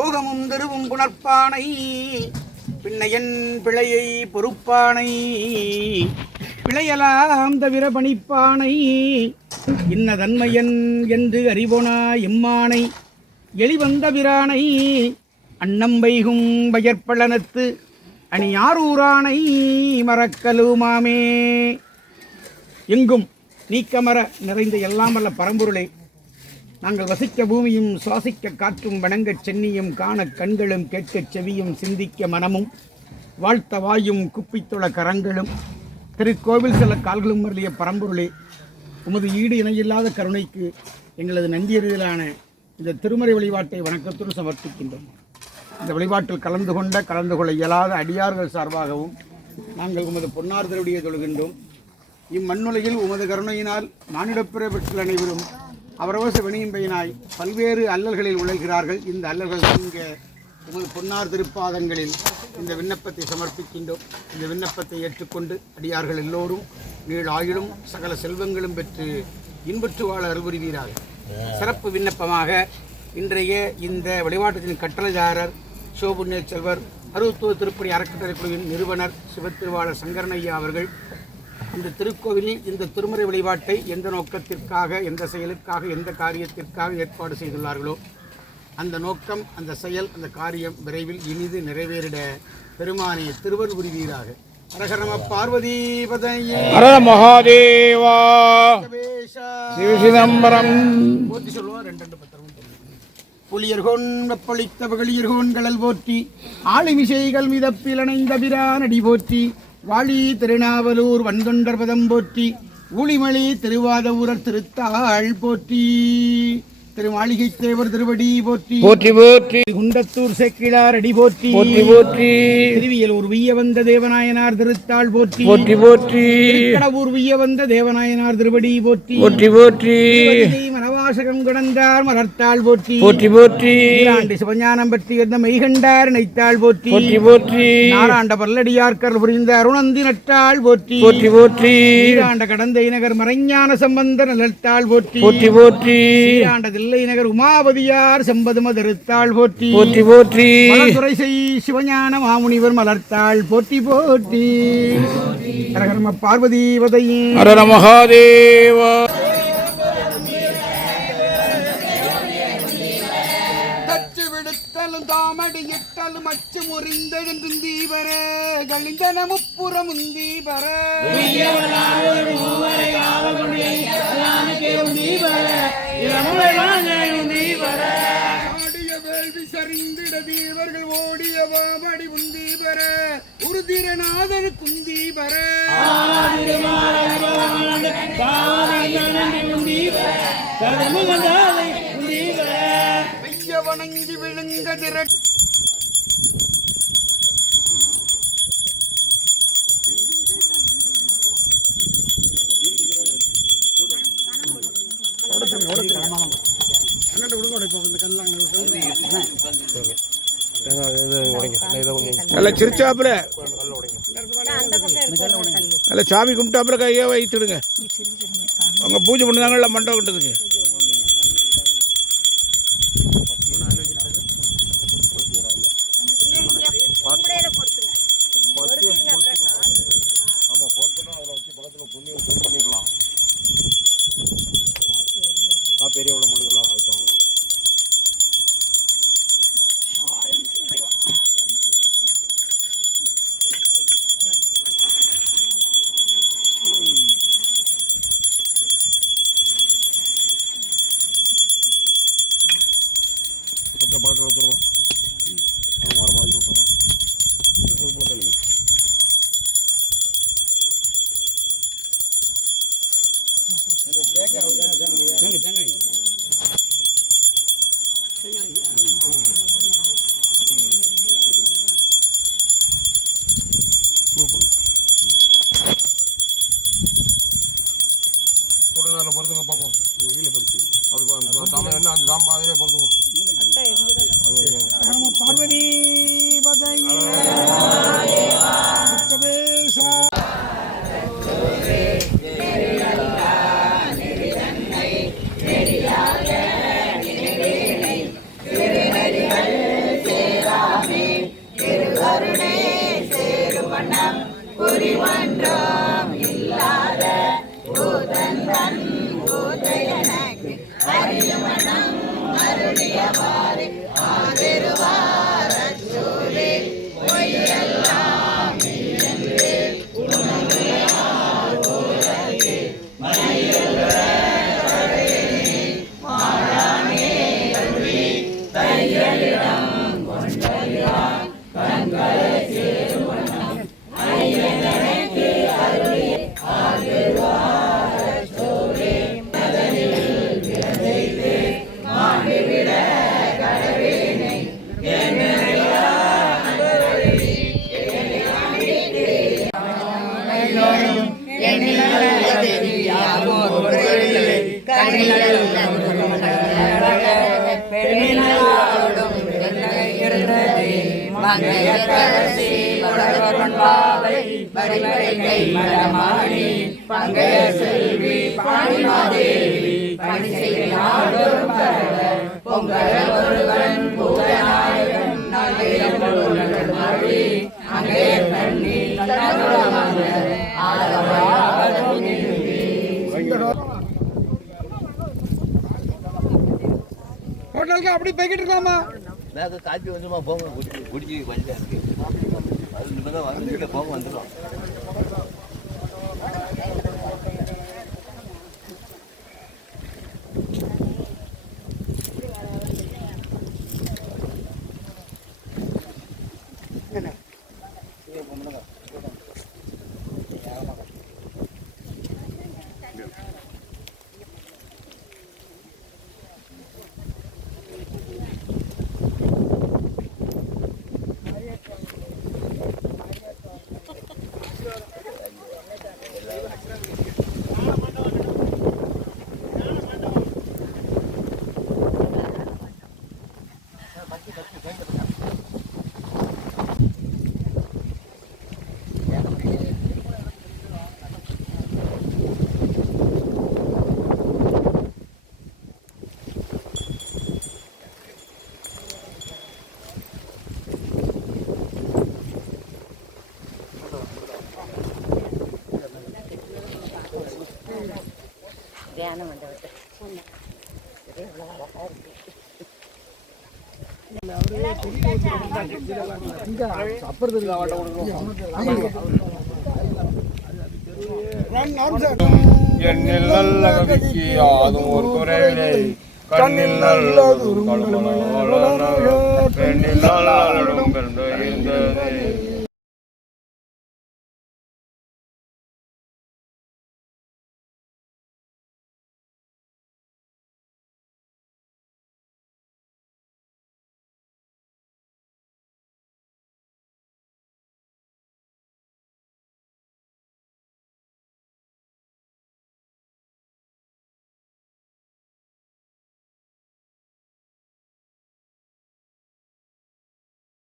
போகமும் தெருவும் புணர்ப்பானை பின்னையன் பிழையை பொறுப்பானை பிழையலாம் தவிர பணிப்பானை இன்ன தன்மையன் என்று அறிவோனா எம்மானை எளிவந்த பிரானை அன்னம்பைகும் பயற்பழனத்து அணியாரூரானை மறக்கலுமாமே. எங்கும் நீக்கமர நிறைந்த எல்லாம் வல்ல பரம்பொருளே, நாங்கள் வசிக்க பூமியும் சுவாசிக்க காற்றும் வணங்கச் சென்னியும் காண கண்களும் கேட்கச் செவியும் சிந்திக்க மனமும் வாழ்த்த வாயும் குப்பித்துள கரங்களும் திருக்கோவில் சில கால்களும் மருளிய பரம்பொருளே, உமது ஈடு இணையில்லாத கருணைக்கு எங்களது நன்றியறிதலான இந்த திருமறை வழிபாட்டை வணக்கத்துடன் சமர்ப்பிக்கின்றோம். இந்த வழிபாட்டில் கலந்து கொள்ள இயலாத அடியார்கள் சார்பாகவும் நாங்கள் உமது பொன்னார் திருவடியை தொழுகின்றோம். இம்மண்ணுலகில் உமது கருணையினால் மானிடப்பிற பெற்ற அனைவரும் அவரவச வினையும் பயனாய் பல்வேறு அல்லல்களில் உழைகிறார்கள். இந்த அல்லல்கள் நீங்க உமது பொன்னார் திருப்பாதங்களில் இந்த விண்ணப்பத்தை சமர்ப்பிக்கின்றோம். இந்த விண்ணப்பத்தை ஏற்றுக்கொண்டு அடியார்கள் எல்லோரும் நீளாயிலும் சகல செல்வங்களும் பெற்று இன்பற்று வாழ அருள்புரிவீராக. சிறப்பு விண்ணப்பமாக இன்றைய இந்த வழிபாட்டத்தின் கட்டளைதாரர் சிவபுண்ணிய செல்வர் அருவத்துவ திருப்பணி அறக்கட்டளை குழுவின் நிறுவனர் சிவத்திருவாளர் சங்கரனையா அவர்கள் இந்த திருக்கோவிலில் இந்த திருமுறை வழிபாட்டை எந்த நோக்கத்திற்காக, எந்த செயலுக்காக, எந்த காரியத்திற்காக ஏற்பாடு செய்துள்ளார்களோ அந்த நோக்கம், அந்த செயல், அந்த காரியம் விரைவில் இனிது நிறைவேறிட பெருமானே திருவருள் புரிவீராக. ஹரஹர பார்வதி பதையே ஹர மகாதேவா சிவசிதம்பரம் போற்றி சொல்லுவோம். 2 பத்திரம் புலியர்கோன் வெப்பளித்த பகலியர்கோன் கடல் போற்றி ஆளிமிசைகள் மிதப்பில் அணைந்த பிரானடி போற்றி வாழி திருநாவலூர் வந்தொண்டர் பதம் போற்றி ஊழிமலி திருவாதூரர் திருத்தாள் போற்றி திருமாளிகை தேவர் திருவடி போற்றி போற்றி போற்றி குண்டத்தூர் செக்கிழார் அடி போற்றி போற்றி போற்றி திருவியலூர் விய்ய வந்த தேவநாயனார் திருத்தாள் போற்றி போற்றி போற்றி கடவுர் விய்ய வந்த தேவநாயனார் திருவடி போற்றி போற்றி போற்றி மனவாசகம் கடந்தார் மலர்த்தாள் போற்றி போற்றி போற்றி ஆண்டு சிவஞானம் பற்றி இருந்த மெய்கண்டார் நைத்தாள் போற்றி போற்றி போற்றி நாராண்ட பல்லடியார்கர் புரிந்த அருணந்தி நட்டாள் போற்றி போற்றி போற்றி ஆண்ட கடந்தை நகர் மறைஞான சம்பந்த நலத்தாள் போற்றி போற்றி போற்றி ஆண்ட தில்லை நகர் உமாபதியார் செம்பதும திருத்தாள் போற்றி போற்றி போற்றி மலர்துறை செய் சிவஞான மாமுனிவர் மலர்த்தாள் போற்றி போற்றி. ஹரஹர பார்வதி பதையே ஹர மகாதேவா. தச்சு விடுத்தலும் தாமடியிட்டலும் அச்சு முறிந்தெழுந்தும் தீபர கழிந்தன முப்புறமும் தீபர ஆடிய வேள்வி சரிந்திட தீவர்கள் ஓடிய வாபடி உந்தீபர உருதிரநாதன் குந்தீபர மெய்ய வணங்கி விழுங்க திர நல்லா சிரிச்சாப்புல நல்லா சாமி கும்பிட்டாப்புல கையை வைத்துடுங்க. அவங்க பூஜை பண்ணுதாங்கல்ல மண்டபம் கட்டுறதுக்கு. பெரியவளை மட்டும் ஆழ்த்தாங்க. பழத்தில் வச்சுருவோம். வாரமாக விட்டுருவோம். பொறுத்துங்க பார்ப்போம். வெளியில் பொறுத்து அது தாமரை என்ன அந்த தாம்பா அதிலே பொறுத்துங்க. பார்வதி ஹோட்டலுக்கு அப்படி போய்கிட்டு இருக்கலாமா? காய்ச்சி வந்துமா போங்க குடிச்சு வழியா இருக்கு அது நிமிடம் வந்து போங்க வந்துடும். எண்ணில் நல்ல கவிக்கு யாதும் ஒரு குறைவில்லை கண்ணில் நல்லது